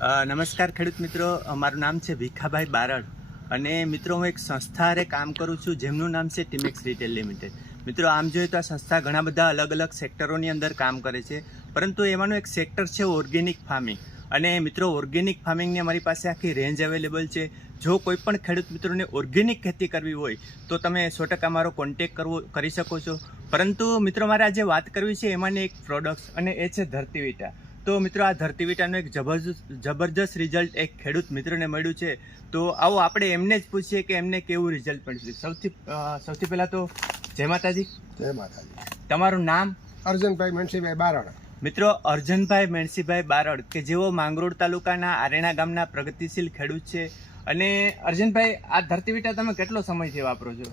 નમસ્કાર ખેડૂત મિત્રો. મારું નામ છે ભીખાભાઈ બારડ અને મિત્રો, હું એક સંસ્થા હારે કામ કરું છું. જેમનું નામ છે ટીમેક્સ રિટેલ લિમિટેડ. મિત્રો, આમ જોઈએ તો આ સંસ્થા ઘણા બધા અલગ અલગ સેક્ટરોની અંદર કામ કરે છે. પરંતુ એમાંનું એક સેક્ટર છે ઓર્ગેનિક ફાર્મિંગ. અને મિત્રો, ઓર્ગેનિક ફાર્મિંગની અમારી પાસે આખી રેન્જ અવેલેબલ છે. જો કોઈ પણ ખેડૂત મિત્રોને ઓર્ગેનિક ખેતી કરવી હોય, તો તમે સો ટકા મારો કોન્ટેક કરવો, કરી શકો છો. પરંતુ મિત્રો, મારે આજે વાત કરવી છે એમાંની એક પ્રોડક્ટ્સ અને એ છે ધરતી વિટા તો મિત્રો આ ધરતી વિટાનું એક જબરજસ્ત રિઝલ્ટ એક ખેડૂત મિત્રને મળ્યું છે. તો આવો આપણે એમને જ પૂછીએ કે એમને કેવું રિઝલ્ટ મળ્યું સૌથી સૌથી પહેલાં તો જય માતાજી. જય માતાજી. તમારું નામ? અર્જુનભાઈ મનસીભાઈ બારડ. મિત્રો અર્જનભાઈ મેણસીભાઈ બારડ કે જેઓ માંગરોળ તાલુકાના આરેણા ગામના પ્રગતિશીલ ખેડૂત છે. અને અર્જનભાઈ આ ધરતી વિટા તમે કેટલો સમયથી વાપરો છો?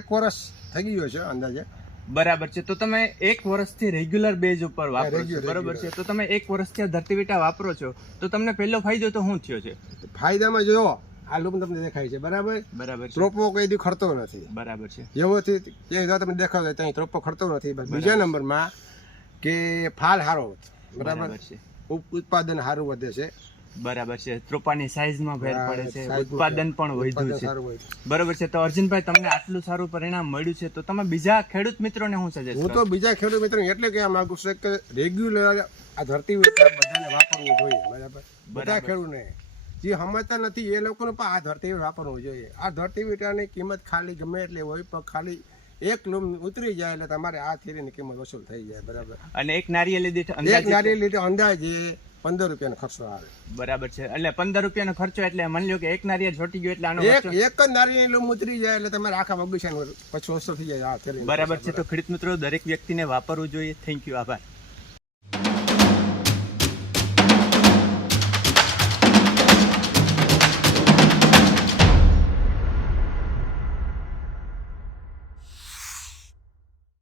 એક વર્ષ થઈ ગયો છે અંદાજે. બરાબર છે. તો તમે એક વર્ષથી રેગ્યુલર બેઝ ઉપર વાપરો છો બરાબર છે? તો તમે એક વર્ષથી આ ધરતી વિટા વાપરો છો. તો તમને પહેલો ફાયદો તો શું થયો છે? ફાયદામાં જો આ લૂમ તમને દેખાય છે બરાબર? બરાબર ત્રોપો કઈ દી ખરતો નથી. બરાબર છે. એવોથી એ જો તમને દેખાવ ત્યાં ત્રોપો ખરતો નથી. બીજા નંબરમાં કે ફાલ સારો બરાબર? બરાબર છે. ઉત્પાદન સારું વધે છે. બરાબર છે. ત્રોપાની સાઈઝમાં ફેર પડે છે. ઉત્પાદન પણ વધ્યું છે. બરાબર છે. તો અર્જુનભાઈ તમને આટલું સારું પરિણામ મળ્યું છે. તો તમે બીજા ખેડૂત મિત્રોને શું સજેસ્ટ હું તો બીજા ખેડૂત મિત્રો એટલે કહેવા માંગુ છું કે રેગ્યુલર આ ધરતી બધાને વાપરવું જોઈએ. બરાબર? બધા ખેડૂતને. જે સમજતા નથી એ લોકોને પણ આ ધરતી વાપરવું જોઈએ. આ ધરતી વીટાની કિંમત ખાલી ગમે એટલી હોય પણ ખાલી એક લૂમ ઉતરી જાય એટલે તમારે આ થેરીની કિંમત વસૂલ થઈ જાય. બરાબર? અને એક નારિયેલ દીઠ એક નારિયેળ લીધે અંદાજે પંદર રૂપિયાનો ખર્ચો આવે. બરાબર છે. એટલે પંદર રૂપિયાનો ખર્ચો એટલે મન લો કે એક નારિયેળ છોટી ગયો એટલે આનો એક એક જ નારિયેળ ઉતરી જાય એટલે તમારે આખા બગીચાનું પછી ઓછો થઈ જાય. બરાબર છે. તો ખેડૂત મિત્રો દરેક વ્યક્તિને વાપરવું જોઈએ. થેન્ક યુ આભાર.